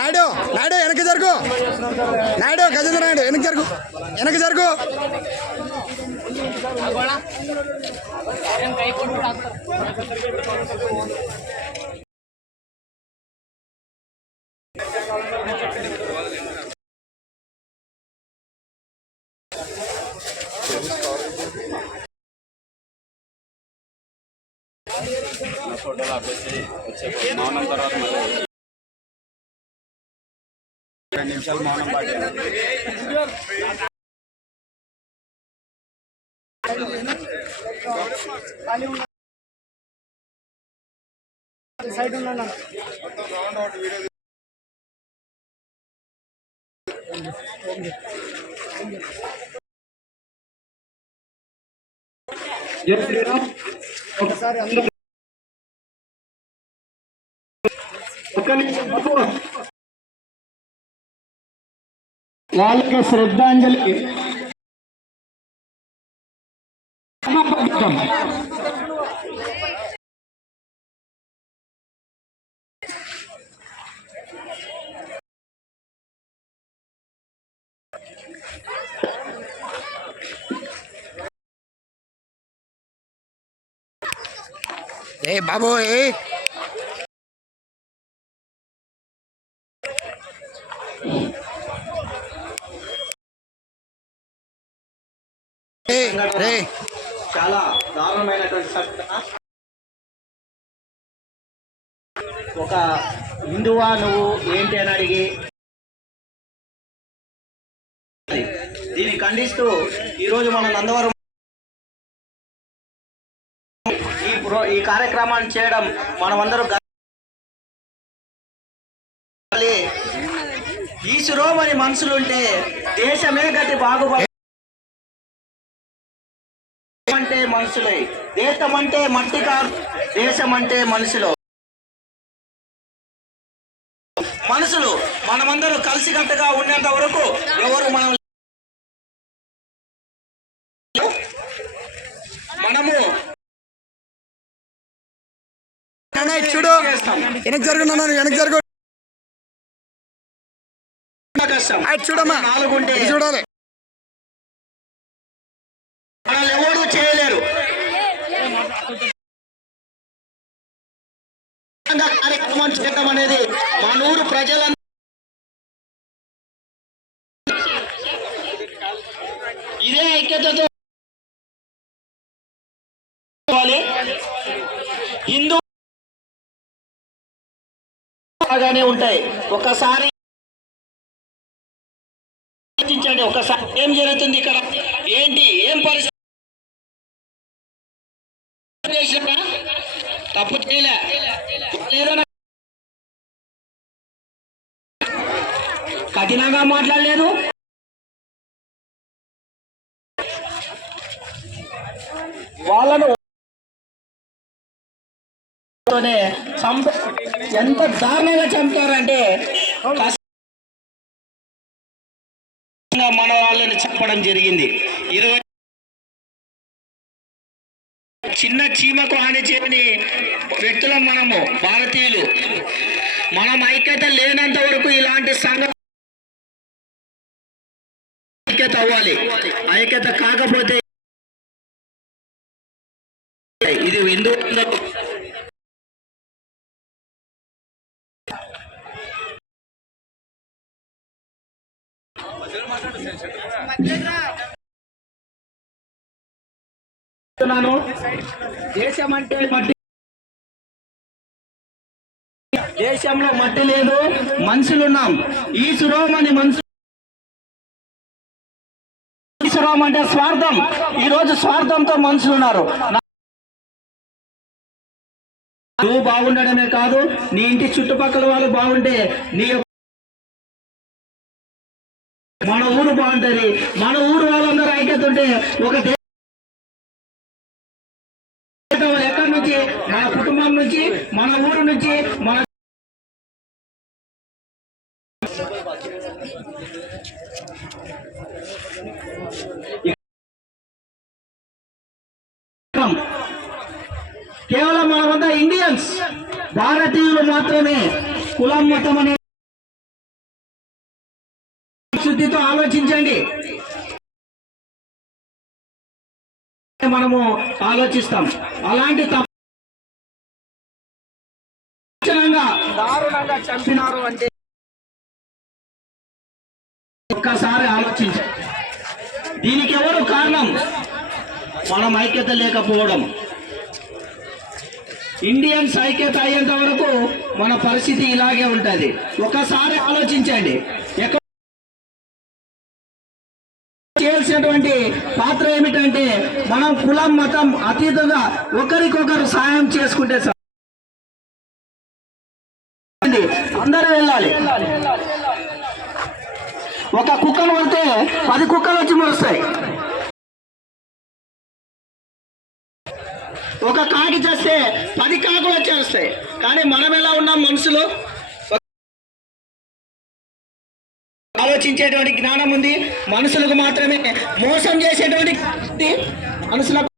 నాయుడు నాయుడు వెనక్కి జరుగు. నాయుడు గజేంద్ర నాయుడు వెనక్కి జరుగు. వెనక్కి జరుగు. ఫోటోలు ఆపేసి వచ్చే మౌనం తర్వాత మళ్ళీ రెండు నిమిషాలు మౌనం పాటించాలి ఒకసారి అందరూ ఒక్క నిమిషం వాళ్ళకి శ్రద్ధాంజలి పథకం. ఏ బాబు చాలా దారుణమైనటువంటి సంఘటన ఒక హిందువా నువ్వు ఏంటి అని అడిగి దీన్ని ఖండిస్తూ ఈరోజు మన నందవరం ఈ ప్రో ఈ కార్యక్రమాన్ని చేయడం మనమందరం గ- ఈశ్వరోమని మనుషులుంటే దేశమే గతి బాగుపడ మనుషులే. దేశం అంటే మట్టి కాదు దేశం అంటే మనుషులు. మనుషులు మనమందరూ కలిసికట్టుగా ఉన్నంత వరకు ఎవరు మనం మనము చూడు వెనక్కి జరుగు నాన్న వెనక్కి జరుగు. చూడమ్మా చూడాలి. ఎవరు కార్యక్రమం చేయడం అనేది మా నూరు ప్రజలందరూ ఇదే ఐక్యతతో పోవాలి. హిందూ బాగానే ఉంటాయి. ఒకసారి ఆలోచించండి. ఒకసారి ఏం జరుగుతుంది ఇక్కడ? ఏంటి? ఏం పరిస్థితి? తప్పు చేయలే. కఠినంగా మాట్లాడలేదు. వాళ్ళను ఎంత దారుణంగా చంపారంటే మన వాళ్ళని చెప్పడం జరిగింది. ఇరవై చిన్న చీమకు హాని చేయని వ్యక్తులం మనము భారతీయులు. మనం ఐక్యత లేనంత వరకు ఇలాంటి సంఘ ఐక్యత అవ్వాలి. ఐక్యత కాకపోతే ఇది హిందూ చెప్తున్నాను దేశం అంటే మట్టి దేశంలో మట్టి లేదు మనుషులున్నాం. ఈ అని మనుషులు ఈశ్వరం అంటే స్వార్థం. ఈ రోజు స్వార్థంతో మనుషులు ఉన్నారు నువ్వు బాగుండడమే కాదు నీ ఇంటి చుట్టుపక్కల వాళ్ళు బాగుంటే నీ మన ఊరు బాగుంటది. మన ఊరు వాళ్ళందరూ ఐక్యత ఉంటే ఒక గ్రామం నుంచి మన ఊరు నుంచి మన కేవలం మనమంతా ఇండియన్స్ భారతీయులు మాత్రమే కులం మతం అనే శుద్ధితో ఆలోచించండి. మనము ఆలోచిస్తాం. అలాంటి తప్పు చంపినారు అంటే ఒక్కసారి ఆలోచించారు దీనికి ఎవరు కారణం? మనం ఐక్యత లేకపోవడం. ఇండియన్స్ ఐక్యత అయ్యేంత వరకు మన పరిస్థితి ఇలాగే ఉంటుంది. ఒకసారి ఆలోచించండి. చేయాల్సినటువంటి పాత్ర ఏమిటంటే మనం కులం మతం అతీతంగా ఒకరికొకరు సాయం చేసుకుంటే చాలు. అందరూ వెళ్ళాలి కుక్కలు కొడితే పది కుక్కలు వచ్చి మరుస్తాయి ఒక కాకి చేస్తే పది కాకులు వచ్చేస్తాయి కానీ మనం ఎలా ఉన్నాం మనుషులు? ఆలోచించేటువంటి జ్ఞానం ఉంది. మనుషులకు మాత్రమే మోసం చేసేటువంటి మనుషులకు